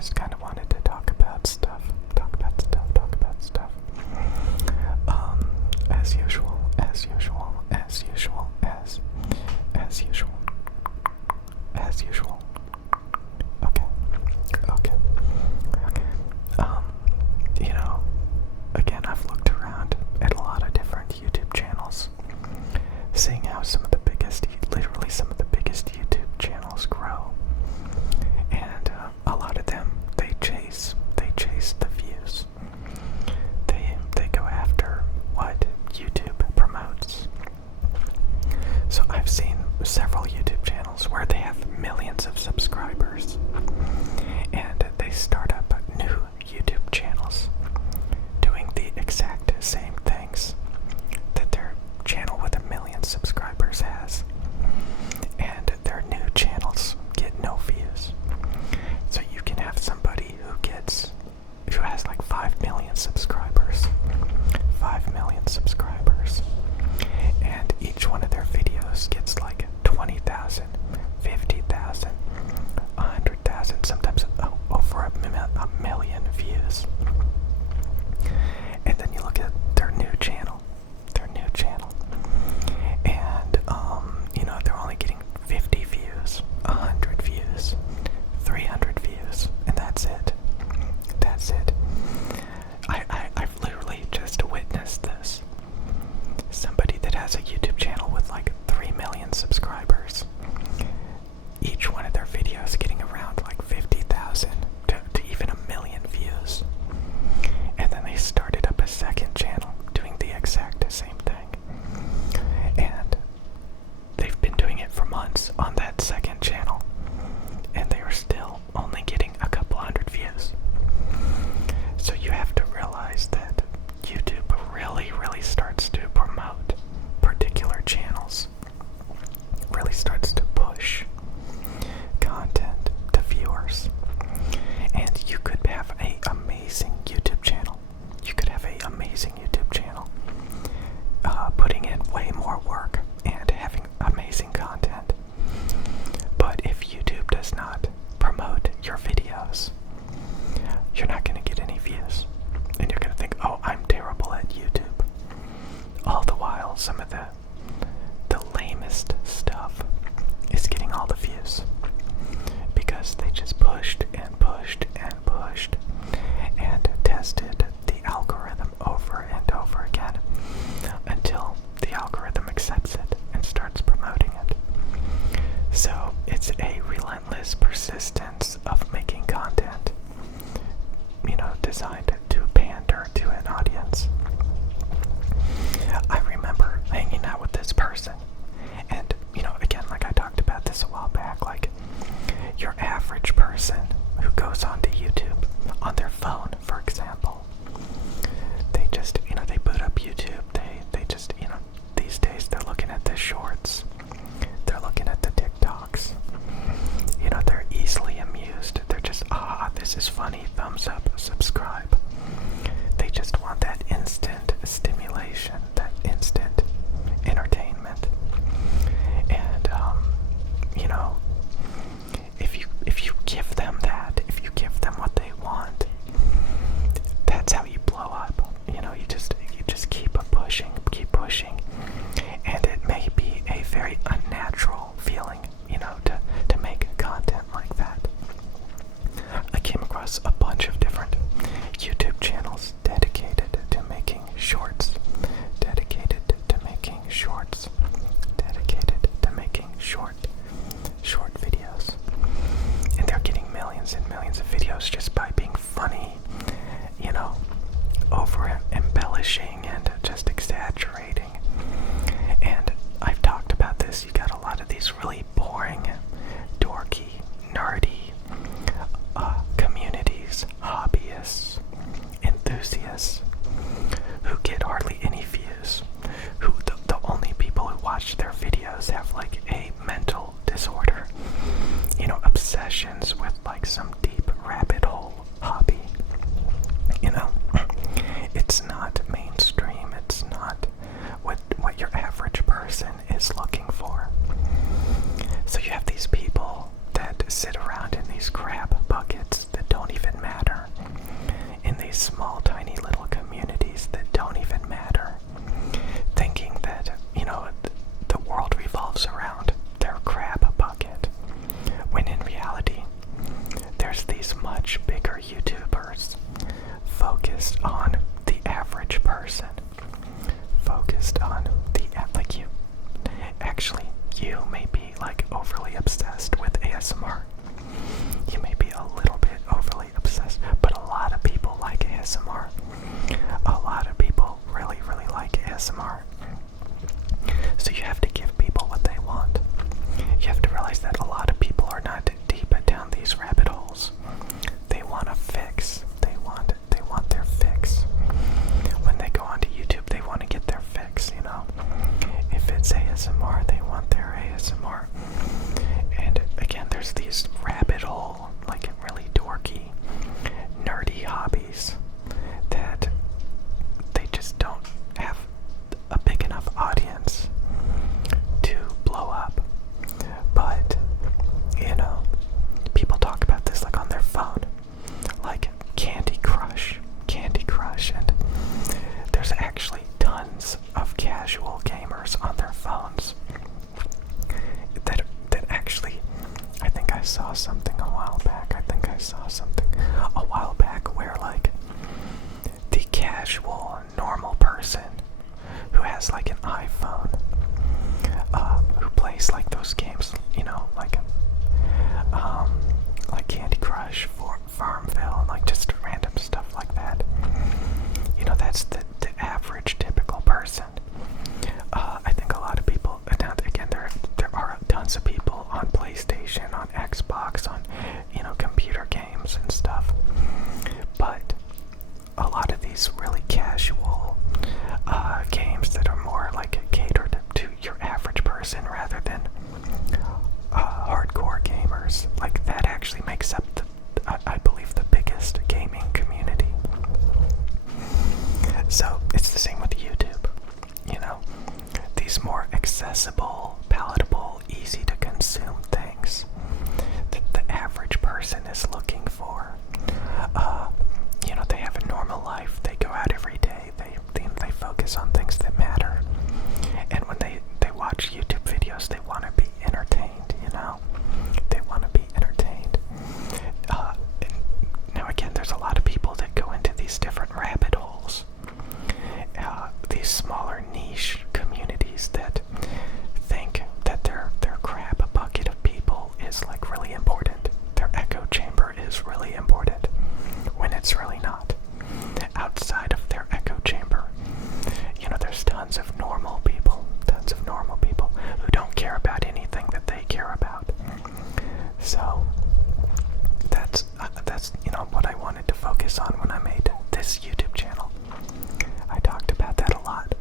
just kind of wanted to talk about stuff. As usual. Okay. You know, again, I've looked around at a lot of different YouTube channels, seeing how literally some of the biggest YouTube channels grow. And a lot of them, they chase the views. They go after what YouTube promotes. So I've seen several YouTube channels where they have millions of subscribers, and they start up new YouTube channels doing the exact same things that their channel with 1 million subscribers has, and their new channels get no views. So you can have somebody who has like 5 million subscribers, and each one of their videos gets like 20,000, 50,000, 100,000, sometimes over a million views. And then you look at their new channel, and they're only getting 50 views, 100 views, 300 views, and that's it. I've literally just witnessed this. Somebody that has a YouTube channel with like 3 million subscribers, each one of their videos getting around like 50,000 to even 1 million views. And then they started up a second channel doing the exact same thing. And they've been doing it for months on that second channel, and they are still only getting a couple hundred views. So you have to realize that YouTube really starts to promote particular channels, really starts to push content to viewers. And you could have an amazing YouTube channel. Putting in way more work and having amazing content. But if YouTube does not promote your videos, you're not going to get any views. And you're going to think, oh, I'm terrible at YouTube. All the while, some of the lamest stuff is getting all the views. Because they just pushed and tested the algorithm over and over again until the algorithm accepts it and starts promoting it. So it's a relentless persistence of making content, designed to pander to an audience. I remember hanging out with this person, and again, like I talked about this a while back, like your average person who goes onto YouTube on their phone, for example, they just, they boot up YouTube, they just, these days they're looking at the shorts, they're looking at the TikToks, they're easily amused, they're just, this is funny, thumbs up, subscribe. They just want that instant stimulation, that instant entertainment. And, if you give them that, if you give them what they want, that's how you blow up. You just keep pushing, and it may be a very unnatural feeling, to make content like that. I came across a bunch of different YouTube channels dedicated to making shorts, dedicated to making short videos. And they're getting millions and millions of videos just by being funny, over embellishing and just exaggerating. And I've talked about this, you got a lot of these really boring, dorky, nerdy communities, hobbyists, enthusiasts, who get hardly any views, who the only people who watch their videos have like a mental disorder, obsessions with like some deep rabbit hole hobby. It's not mainstream, it's not what your average person is looking for. So you have these people that sit around in these crap buckets that don't even small, tiny little communities that don't even matter, thinking that, the world revolves around their crab bucket, when in reality, there's these much bigger YouTubers focused on the average person, focused on like you. Actually, you may be like overly obsessed with ASMR. You may be a little bit overly obsessed, but a lot of people like ASMR. A lot of people really, really like ASMR. So you have to give people what they want. You have to realize that a lot of people are not deep down these rabbit holes. They want a fix. They want their fix. When they go onto YouTube, they want to get their fix, If it's ASMR, they want their ASMR. And again, there's these rabbit hole, like really dorky, nerdy hobbies that they just don't have a big enough audience to blow up. But, people talk about this like on their phone, like Candy Crush, and there's actually tons of casual gamers on their phones that actually, I think I saw something a while back. Where like the casual, normal person who has like an iPhone, who plays like those games, like Candy Crush, Farmville, and like just random stuff like that. That's the average, typical person. I think a lot of people, again, there are tons of people on PlayStation, on Xbox, on, computer games and stuff. But a lot of these really casual games that are more like catered to your average person rather than hardcore gamers, like that actually makes up I believe the biggest gaming community. So it's the same with YouTube. These more accessible, palatable, easy to consume things that the average person is looking for. They have a normal life. They go out every day. They focus on things that matter. And when they watch YouTube videos, they want to be entertained, They want to be entertained. Now again, there's a lot of people that go into these different rabbit holes. These smaller niche communities that think that their crab bucket of people is like really important. Their echo chamber is really important, when it's really not. Outside of their echo chamber, there's tons of normal people who don't care about anything that they care about. So that's what I wanted to focus on when I made this YouTube channel. I talked about that a lot,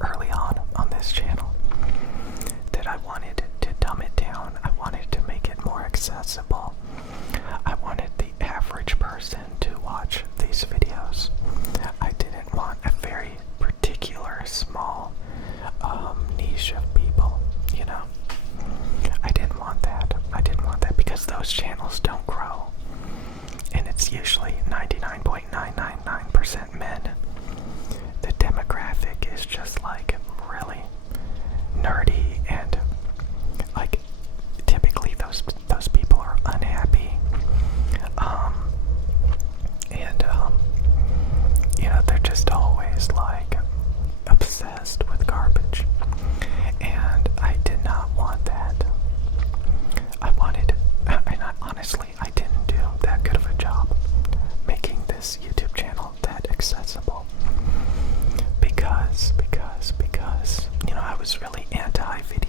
early on this channel, that I wanted to dumb it down. I wanted to make it more accessible. I wanted the average person to watch these videos. I didn't want a very particular, small niche of people, I didn't want that. Because those channels don't grow. And it's usually 99.999% men. The demographic is just like really nerdy, and like typically those people are unhappy. They're just always like obsessed with garbage. And I did not want that. Honestly, I didn't do that good of a job making this YouTube channel that accessible. Because I was really anti-video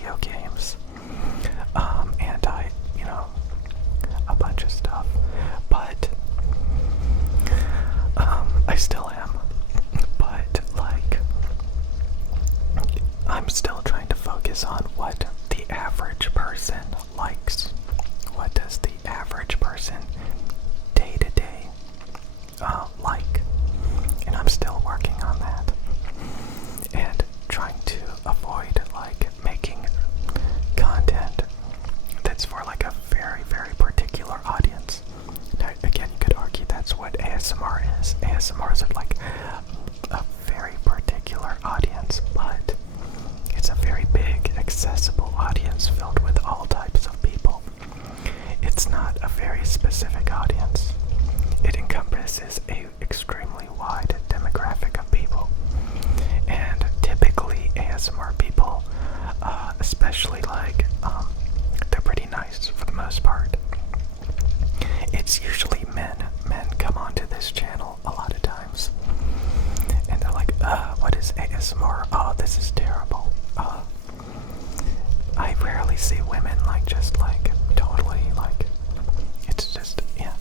ASMR is. ASMR is like a very particular audience, but it's a very big, accessible audience filled with all types of people. It's not a very specific audience. It encompasses a extremely wide demographic of people. And typically ASMR people, especially like, they're pretty nice for the most part. It's usually men. Men come onto this channel a lot of times. And they're like, what is ASMR? Oh, this is terrible. I rarely see women like just like totally like, it's just, yeah.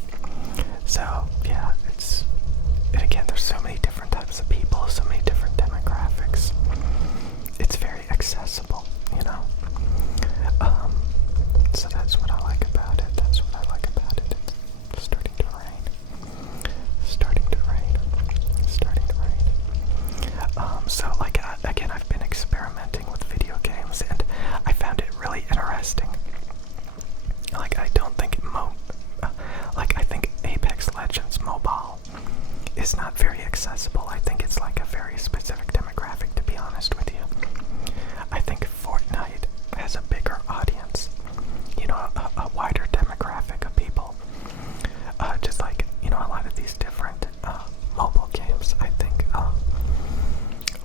So, yeah, and again, there's so many different types of people, so many different demographics. It's very accessible, you know? So that's what I like about it. That's what I like about it. It's starting to rain. Starting to rain. Starting to rain. So, like, again, I've been experimenting with video games, and I found it really interesting. Like, I don't think I think Apex Legends Mobile is not very accessible. I think it's like a very specific demographic, to be honest with you. I think Fortnite has a bigger audience, you know, a wider demographic of people. Just like, you know, a lot of these different mobile games, I think,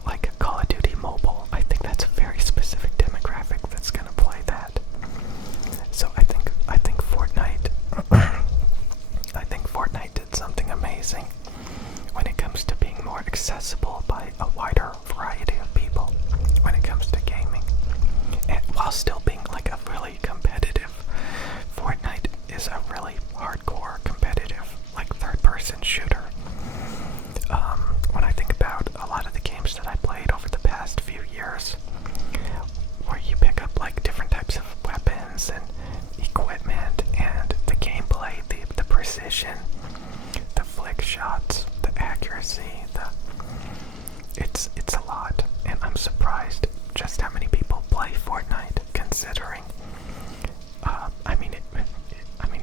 like Call of Duty Mobile, I think that's a very specific demographic that's gonna play that. So I think Fortnite, I think Fortnite did something amazing when it comes to being more accessible by a wider variety of people when it comes to gaming, and while still being like a really competitive. Fortnite is a really hardcore competitive, like third-person shooter. When I think about a lot of the games that I played over the past few years, where you pick up like different types of weapons and equipment, and the gameplay, the precision, the flick shots, the accuracy, it's a lot, and I'm surprised just how many people play Fortnite, considering, I mean,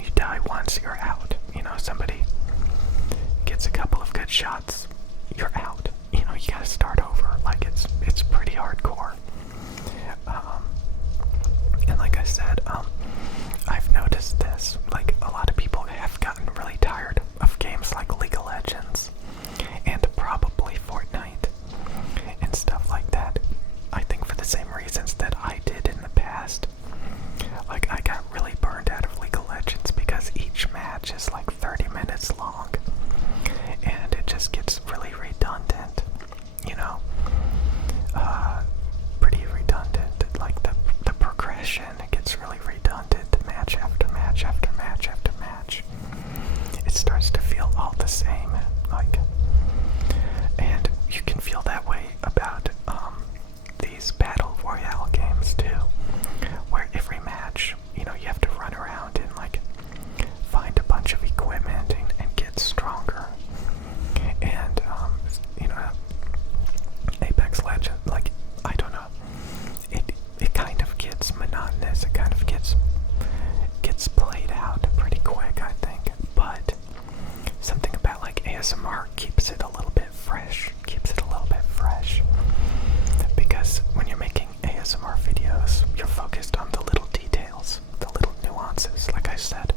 you die once, you're out. You know, somebody gets a couple of good shots, you're out. You know, you gotta start over. Like, it's pretty hardcore. And like I said, I've noticed this. Like, a lot of people have gotten really tired of games like League of Legends and probably Fortnite and stuff like that. I think for the same reasons that I did in the past. Like, I got really burned out of League of Legends because each match is like 30 minutes long, and it just gets really redundant, you know? Pretty redundant. Like, the progression, it gets really redundant match after match after match after match. It starts to feel all the same, like, and you can feel that way about these battle royale games too, where every match, you know, you have to run around and like find a bunch of equipment and get stronger. And you know, Apex Legends, like, I don't know, it kind of gets monotonous. It kind of gets played out pretty quick, I think. But something about like ASMR keeps it a little bit fresh. Because when you're making ASMR videos, you're focused on the little details, the little nuances. Like I said,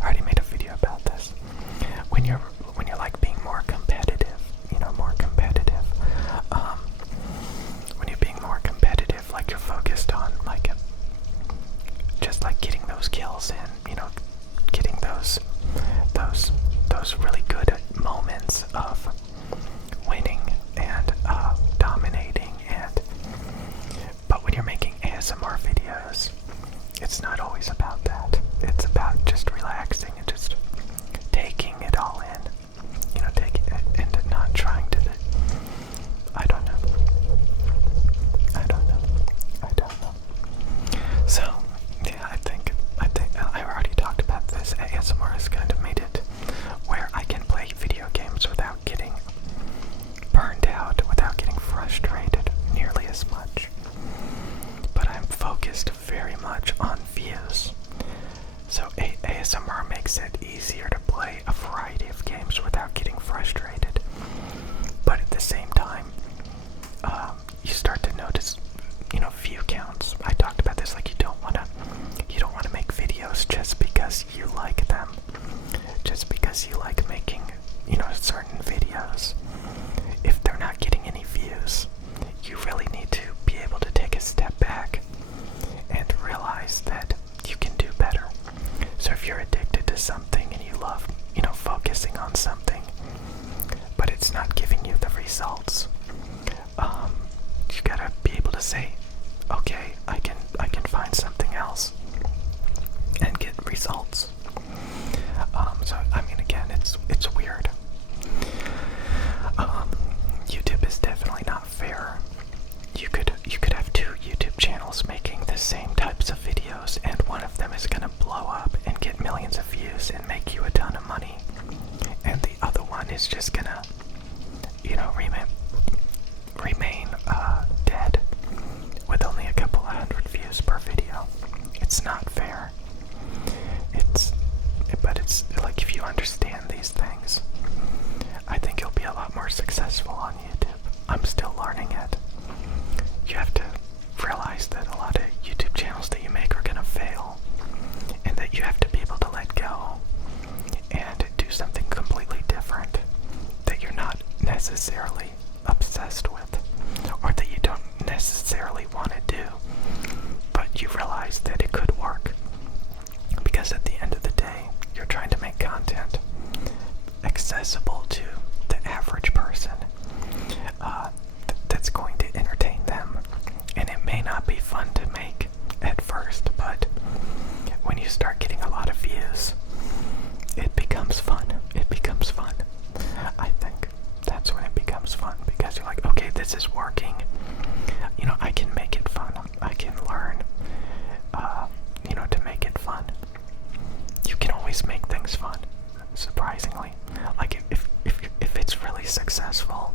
I already made a video about this. When you're like being more competitive, you know, when you're being more competitive, like, you're focused on like just like getting those kills in, you know, getting those really good moments of winning certain videos, if they're not getting any views, you really need to be able to take a step back and realize that you can do better. So if you're addicted to something and you love, focusing on something, but it's not giving you the results, you gotta be able to say, okay, I can find something else and get results. So I mean, again, it's weird. YouTube is definitely not fair. You could have two YouTube channels making the same types of videos, and one of them is gonna blow up and get millions of views and make you a ton of money, and the other one is just gonna, remain dead with only a couple of hundred views per video. It's not fair. But it's like, if you understand these things, I think you'll be a lot more successful on YouTube. I'm still learning it. You have to realize that a lot of YouTube channels that you make are gonna fail, and that you have to be able to let go and do something completely different that you're not necessarily obsessed with, or that you don't necessarily want to do, but you realize that it could work. Because at the end of the day, you're trying to make content accessible to the average person, that's going to entertain them. And it may not be fun to make at first, but when you start getting a lot of views, it becomes fun. It becomes fun. I think that's when it becomes fun, because you're like, okay, this is working. I can make it fun. I can learn, to make it fun. You can always make things fun, surprisingly. Like, if it's really successful,